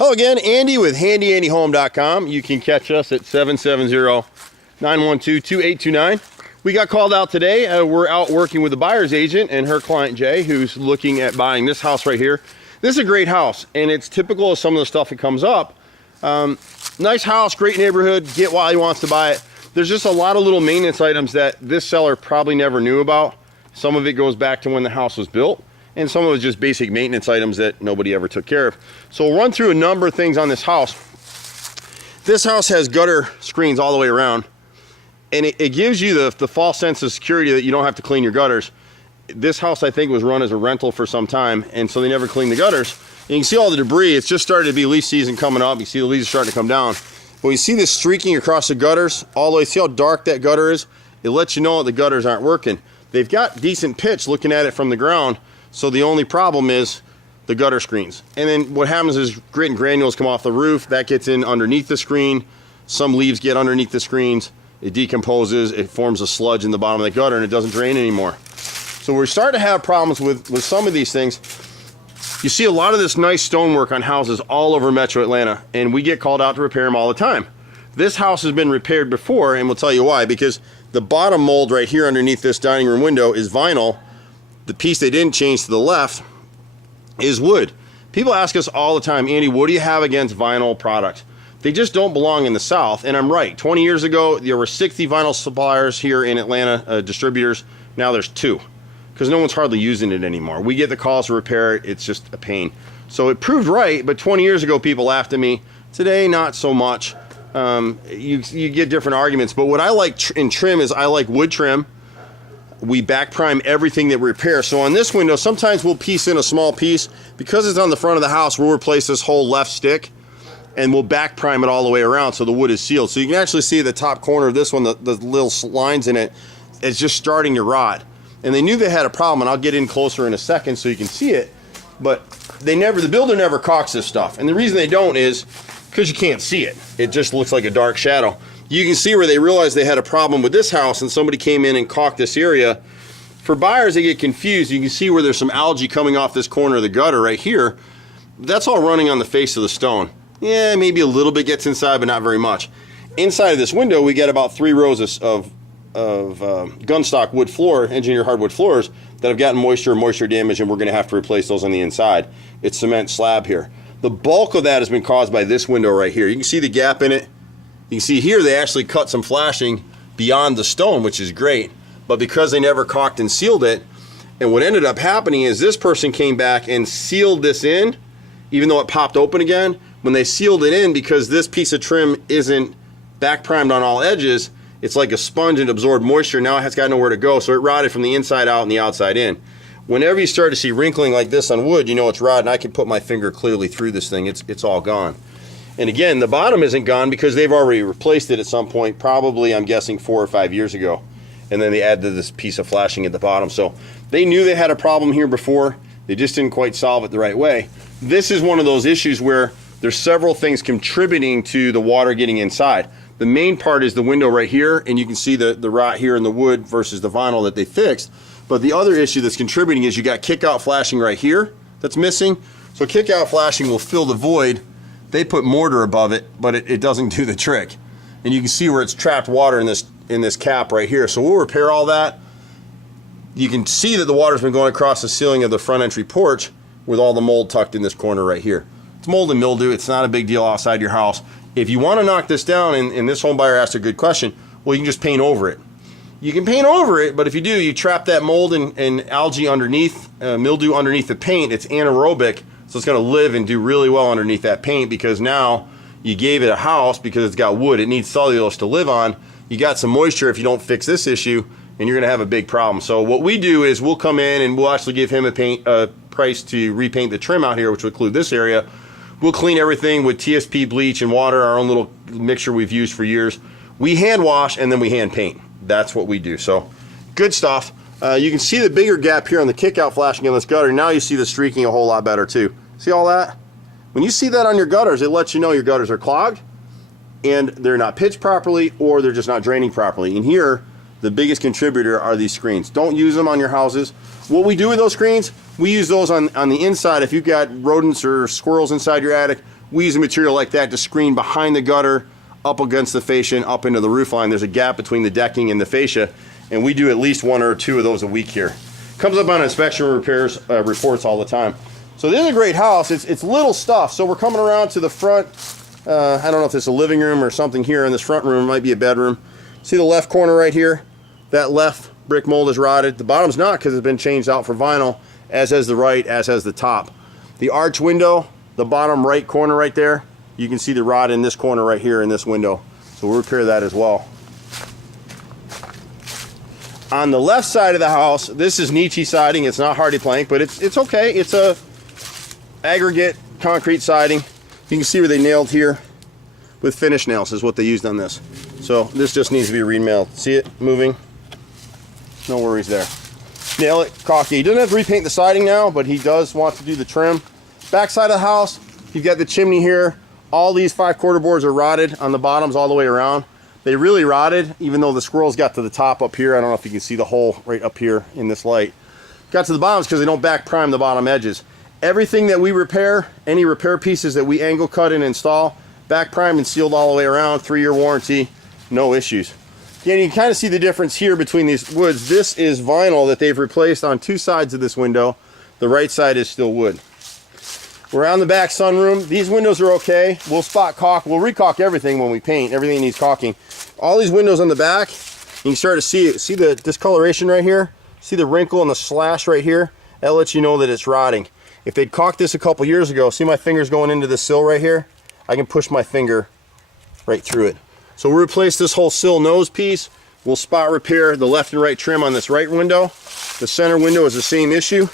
Hello again, Andy with HandyAndyHome.com. You can catch us at 770-912-2829. We got called out today. We're out working with the buyer's agent and her client Jay, who's looking at buying this house right here. This is a great house, and it's typical of some of the stuff that comes up. Nice house, great neighborhood, get why he wants to buy it. There's just a lot of little maintenance items that this seller probably never knew about. Some of it goes back to when the house was built, and some of it is just basic maintenance items that nobody ever took care of. So we'll run through a number of things on this house. This house has gutter screens all the way around, and it gives you the false sense of security that you don't have to clean your gutters. This house, I think, was run as a rental for some time, and so they never cleaned the gutters. And you can see all the debris. It's just started to be leaf season coming up. You see the leaves are starting to come down. But you see this streaking across the gutters all the way. See how dark that gutter is? It lets you know that the gutters aren't working. They've got decent pitch looking at it from the ground, so the only problem is the gutter screens. And then what happens is grit and granules come off the roof. That gets in underneath the screen. Some leaves get underneath the screens. It decomposes. It forms a sludge in the bottom of the gutter, and it doesn't drain anymore. So we're starting to have problems with some of these things. You see a lot of this nice stonework on houses all over Metro Atlanta, and we get called out to repair them all the time. This house has been repaired before, and we'll tell you why. Because the bottom mold right here underneath this dining room window is vinyl. The piece they didn't change to the left is wood. People ask us all the time, Andy, what do you have against vinyl products? They just don't belong in the South, and I'm right. 20 years ago, there were 60 vinyl suppliers here in Atlanta, distributors. Now there's 2, because no one's hardly using it anymore. We get the calls to repair it. It's just a pain. So it proved right, but 20 years ago, people laughed at me. Today, not so much. You get different arguments, but what I like in trim is I like wood trim. We back prime everything that we repair. So on this window, sometimes we'll piece in a small piece. Because it's on the front of the house, we'll replace this whole left stick, and we'll back prime it all the way around so the wood is sealed. So you can actually see the top corner of this one, the little lines in it, it's just starting to rot. And they knew they had a problem, and I'll get in closer in a second so you can see it. But the builder never caulks this stuff. And the reason they don't is because you can't see it. It just looks like a dark shadow. You can see where they realized they had a problem with this house, and somebody came in and caulked this area. For buyers, they get confused. You can see where there's some algae coming off this corner of the gutter right here. That's all running on the face of the stone. Yeah, maybe a little bit gets inside, but not very much. Inside of this window, we get about 3 rows of gunstock wood floor, engineered hardwood floors that have gotten moisture damage, and we're going to have to replace those on the inside. It's cement slab here. The bulk of that has been caused by this window right here. You can see the gap in it. You can see here they actually cut some flashing beyond the stone, which is great, but because they never caulked and sealed it, and what ended up happening is this person came back and sealed this in, even though it popped open again. When they sealed it in, because this piece of trim isn't back primed on all edges, it's like a sponge and absorbed moisture. Now it has got nowhere to go, so it rotted from the inside out and the outside in. Whenever you start to see wrinkling like this on wood, you know it's rotted, and I can put my finger clearly through this thing. It's all gone. And again, the bottom isn't gone because they've already replaced it at some point, probably, I'm guessing, 4 or 5 years ago. And then they added this piece of flashing at the bottom. So they knew they had a problem here before. They just didn't quite solve it the right way. This is one of those issues where there's several things contributing to the water getting inside. The main part is the window right here, and you can see the rot here in the wood versus the vinyl that they fixed. But the other issue that's contributing is you got kick-out flashing right here that's missing. So kick-out flashing will fill the void. They put mortar above it, but it doesn't do the trick. And you can see where it's trapped water in this cap right here. So we'll repair all that. You can see that the water's been going across the ceiling of the front entry porch with all the mold tucked in this corner right here. It's mold and mildew. It's not a big deal outside your house. If you want to knock this down, and this home buyer asked a good question, well, you can just paint over it. You can paint over it, but if you do, you trap that mold and algae underneath, mildew underneath the paint. It's anaerobic. So it's going to live and do really well underneath that paint, because now you gave it a house because it's got wood. It needs cellulose to live on. You got some moisture if you don't fix this issue, and you're going to have a big problem. So what we do is we'll come in and we'll actually give him a price to repaint the trim out here, which will include this area. We'll clean everything with TSP bleach and water, our own little mixture we've used for years. We hand wash and then we hand paint. That's what we do. So good stuff. You can see the bigger gap here on the kick-out flashing in this gutter. Now you see the streaking a whole lot better too. See all that? When you see that on your gutters, it lets you know your gutters are clogged and they're not pitched properly, or they're just not draining properly. And here, the biggest contributor are these screens. Don't use them on your houses. What we do with those screens, We use those on the inside. If you've got rodents or squirrels inside your attic, we use a material like that to screen behind the gutter, up against the fascia, and up into the roof line. There's a gap between the decking and the fascia, and we do at least 1 or 2 of those a week here. Comes up on inspection repairs reports all the time. So this is a great house. It's little stuff. So we're coming around to the front. I don't know if it's a living room or something here in this front room. It might be a bedroom. See the left corner right here? That left brick mold is rotted. The bottom's not because it's been changed out for vinyl, as has the right, as has the top. The arch window, the bottom right corner right there, you can see the rot in this corner right here in this window. So we'll repair that as well. On the left side of the house, this is Nietzsche siding. It's not hardy plank, but it's okay. It's a aggregate concrete siding. You can see where they nailed here with finish nails is what they used on this. So this just needs to be renailed. See it moving? No worries there. Nail it, caulk it. He doesn't have to repaint the siding now, but he does want to do the trim. Back side of the house, you've got the chimney here. All these 5/4 boards are rotted on the bottoms all the way around. They really rotted, even though the squirrels got to the top up here. I don't know if you can see the hole right up here in this light. Got to the bottoms because they don't back prime the bottom edges. Everything that we repair, any repair pieces that we angle cut and install, back primed and sealed all the way around, 3-year warranty, no issues. Again, you can kind of see the difference here between these woods. This is vinyl that they've replaced on 2 sides of this window. The right side is still wood. We're on the back sunroom. These windows are okay. We'll spot caulk. We'll recaulk everything when we paint. Everything needs caulking. All these windows on the back, you can start to see it. See the discoloration right here? See the wrinkle and the slash right here? That lets you know that it's rotting. If they'd caulked this a couple years ago, see my fingers going into the sill right here? I can push my finger right through it. So we'll replace this whole sill nose piece. We'll spot repair the left and right trim on this right window. The center window is the same issue.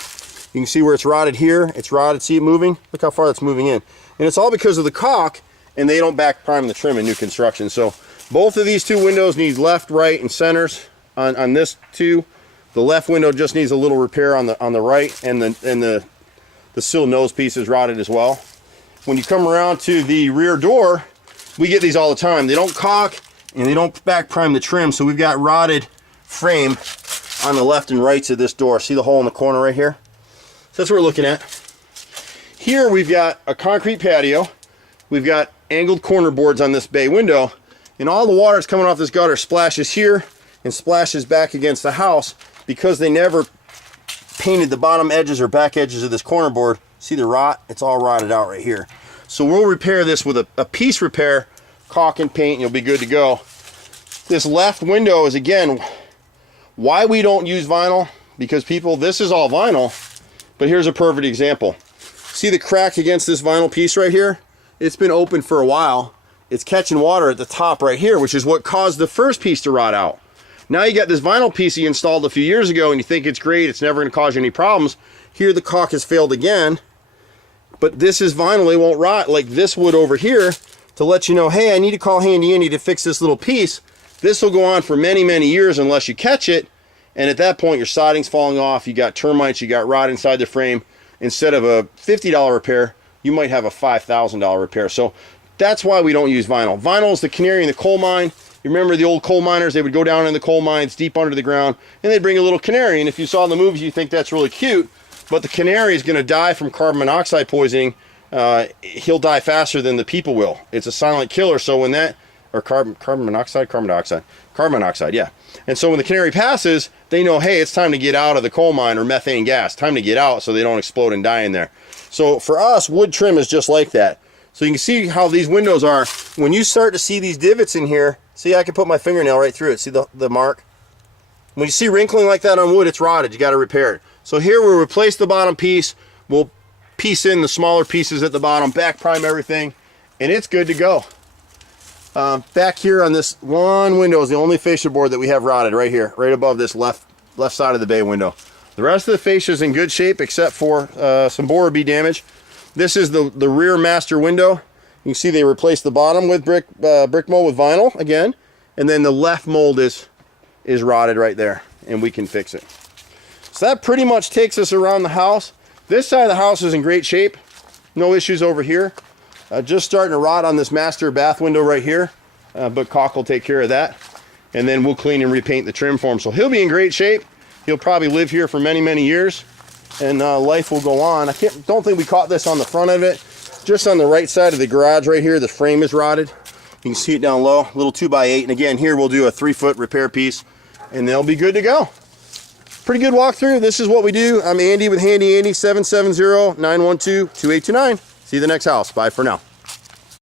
You can see where it's rotted here. It's rotted. See it moving? Look how far that's moving in. And it's all because of the caulk, and they don't back prime the trim in new construction. So both of these 2 windows need left, right, and centers on this 2. The left window just needs a little repair on the right, and the sill nose piece is rotted as well. When you come around to the rear door, we get these all the time. They don't caulk and they don't back prime the trim, so we've got rotted frame on the left and rights of this door. See the hole in the corner right here? So that's what we're looking at. Here we've got a concrete patio. We've got angled corner boards on this bay window, and all the water that's coming off this gutter splashes here and splashes back against the house because they never painted the bottom edges or back edges of this corner board. See the rot? It's all rotted out right here. So we'll repair this with a piece repair, caulk and paint, and you'll be good to go. This left window is, again, why we don't use vinyl, because people, this is all vinyl, but here's a perfect example. See the crack against this vinyl piece right here? It's been open for a while. It's catching water at the top right here, which is what caused the first piece to rot out. Now you got this vinyl piece you installed a few years ago and you think it's great, it's never going to cause you any problems. Here the caulk has failed again, but this is vinyl, it won't rot like this would over here to let you know, hey, I need to call Handy Andy to fix this little piece. This will go on for many, many years unless you catch it, and at that point your siding's falling off, you got termites, you got rot inside the frame. Instead of a $50 repair, you might have a $5,000 repair. So that's why we don't use vinyl. Vinyl is the canary in the coal mine. You remember the old coal miners? They would go down in the coal mines deep under the ground and they'd bring a little canary, and if you saw the movies you think that's really cute, but the canary is going to die from carbon monoxide poisoning. He'll die faster than the people will. It's a silent killer. So when that, or carbon monoxide, yeah. And so when the canary passes, they know, hey, it's time to get out of the coal mine, or methane gas, time to get out so they don't explode and die in there. So for us, wood trim is just like that. So you can see how these windows are. When you start to see these divots in here, see, I can put my fingernail right through it. See the mark? When you see wrinkling like that on wood, it's rotted. You got to repair it. So here we'll replace the bottom piece. We'll piece in the smaller pieces at the bottom, back prime everything, and it's good to go. Back here on this one window is the only fascia board that we have rotted right here, right above this left side of the bay window. The rest of the fascia is in good shape except for some borer bead damage. This is the rear master window. You can see they replaced the bottom with brick mold with vinyl again, and then the left mold is rotted right there, and we can fix it. So that pretty much takes us around the house. This side of the house is in great shape. No issues over here. Just starting to rot on this master bath window right here, but caulk will take care of that. And then we'll clean and repaint the trim for him. So he'll be in great shape. He'll probably live here for many, many years. and life will go on. Don't think we caught this on the front of it. Just on the right side of the garage right here, the frame is rotted. You can see it down low, little 2x8. And again, here we'll do a 3-foot repair piece and they'll be good to go. Pretty good walkthrough. This is what we do. I'm Andy with Handy Andy, 770-912-2829. See you the next house. Bye for now.